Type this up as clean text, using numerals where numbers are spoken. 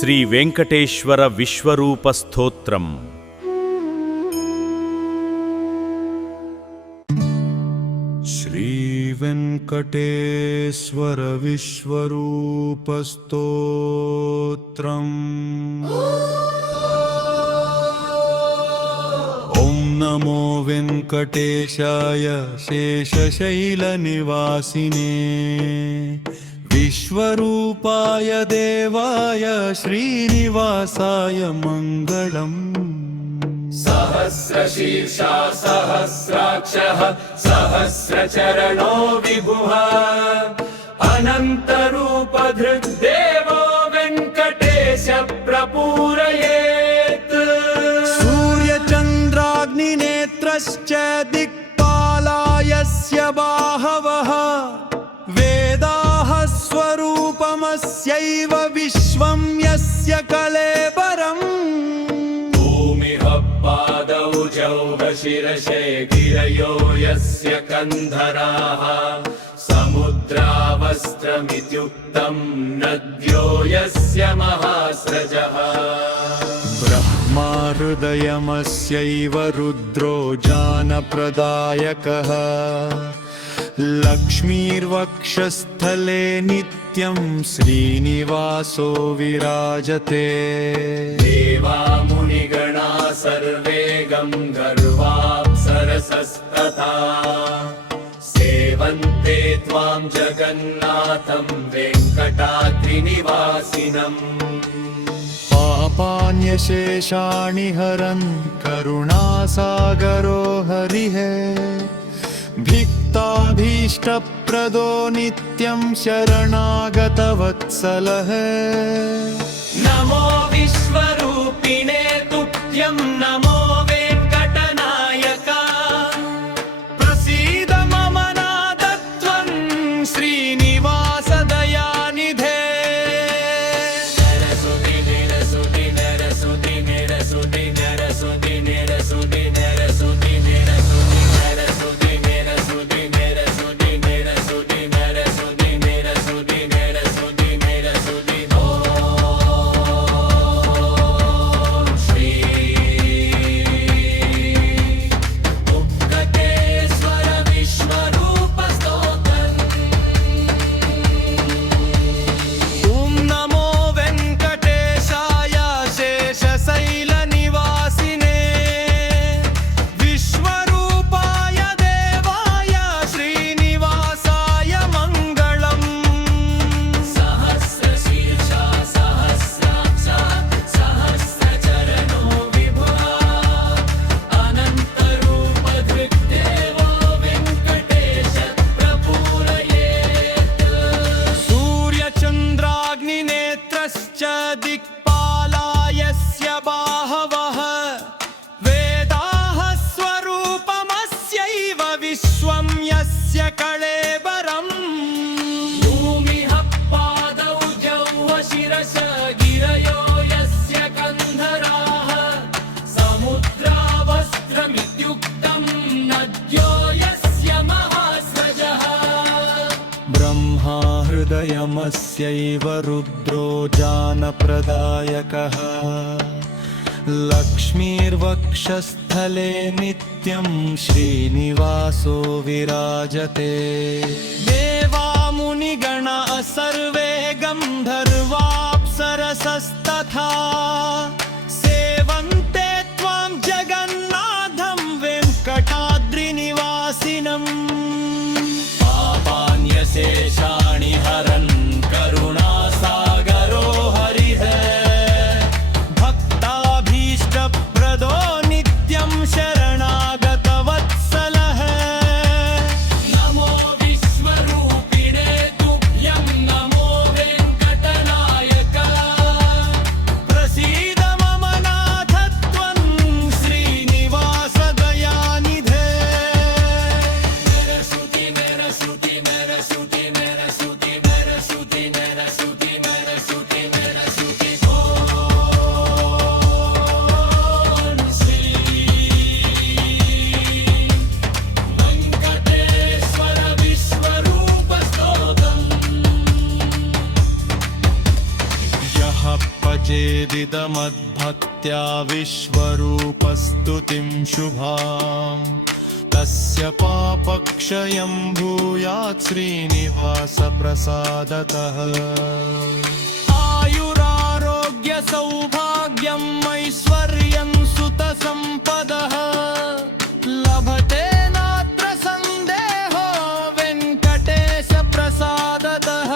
ಶ್ರೀ ವೆಂಕಟೇಶ್ವರ ವಿಶ್ವರೂಪ ಸ್ತೋತ್ರಂ. ಶ್ರೀ ವೆಂಕಟೇಶ್ವರ ವಿಶ್ವರೂಪ ಸ್ತೋತ್ರಂ. ಓಂ ನಮೋ ವೆಂಕಟೇಶಾಯ ಶೇಷಶೈಲನಿವಾಸಿನೇ ವಿಶ್ವರೂಪಾಯ ದೇವಾಯ ಶ್ರೀನಿವಾಸಾಯ ಮಂಗಳಂ. सहस्रशीर्षा सहस्राक्षः सहस्रचरणो विभुः अनन्तरूपधृग्देवो वेङ्कटेश प्रपूरयेत्. सूर्यचन्द्राग्निनेत्रश्च दिक्पालायस्य बाहवः वेदाः स्वरूपमस्यैव विश्वं यस्य कलेबरम्. पादौ जौघशिरसे गिरयो यस्य कन्धराः समुद्रावस्त्रमित्युक्तं नद्यो यस्य महास्रजः. ब्रह्मा हृदयमस्यैव रुद्रो जानप्रदायकः लक्ष्मीर्वक्षस्थले नित्यं श्रीनिवासो विराजते. देवा मुनिगणा सर्वे गन्धर्वाप्सरसस्तथा सेवन्ते त्वां जगन्नाथं वेङ्कटाद्रिनिवासिनम्. पापान्यशेषाणि हरन् करुणासागरो हरिः भीष्टप्रदो नित्यं शरणागतवत्सलः. नमो विश्वरूपिणे तुभ्यं नमो वेङ्कटनायका. प्रसीद मम नादत्वं श्रीनिवास दयानिधे. नरसुति निरसुति नरसुति निरसुति नरसुति निरसुति नरसुति निरसुति नरसुति निरसुति निरसुति निरसुति नरसुति निरसुति निरसुति निरसुति. ओम श्री वेंकटेश्वर विश्वरूप स्तोत्रम्. ओं नमो वेङ्कटेशाय शेषशैलनिवासिने विश्वरूपाय देवाय श्रीनिवासाय मङ्गलम्. सहस्रशीर्षा सहस्राक्षा सहस्रचरणो विभुः अनन्तरूपधृग्देवो वेङ्कटेश प्रपूरयेत्. सूर्यचन्द्राग्निनेत्रश्च दिक्पालायस्य बाहवः वेदाः स्वरूपमस्यैव विश्वं यस्य कळेबरम्. भूमिः पादौ जौः शिरस गिरयो यस्य कन्धराः समुद्रावस्त्रमित्युक्तं नद्यो यस्य महास्रजः. ब्रह्मा हृदयमस्यैव रुद्रो जानप्रदायकः लक्ष्मीर्वक्षस्थले नित्यं श्रीनिवासो विराजते. देवा मुनिगणा सर्वे गन्धर्वाप्सरसस्तथा सेवन्ते त्वां जगन्नाथं वेङ्कटाद्रिनिवासिनम्. पापान्यशेषाणि हरन् करुणासागरो हरिः भक्ताभीष्टप्रदो नित्यं शरणागतवत्सलः. नमो विश्वरूपिणे तुभ्यं नमो वेङ्कटनायका. प्रसीद चेदिदमद्भक्त्या विश्वरूपस्तुतिं शुभाम् तस्य पापक्षयं भूयात् श्रीनिवासप्रसादतः आयुरारोग्य सौभाग्यम् ऐश्वर्यं सुतसम्पदः लभते नात्र सन्देहो वेङ्कटेश प्रसादतः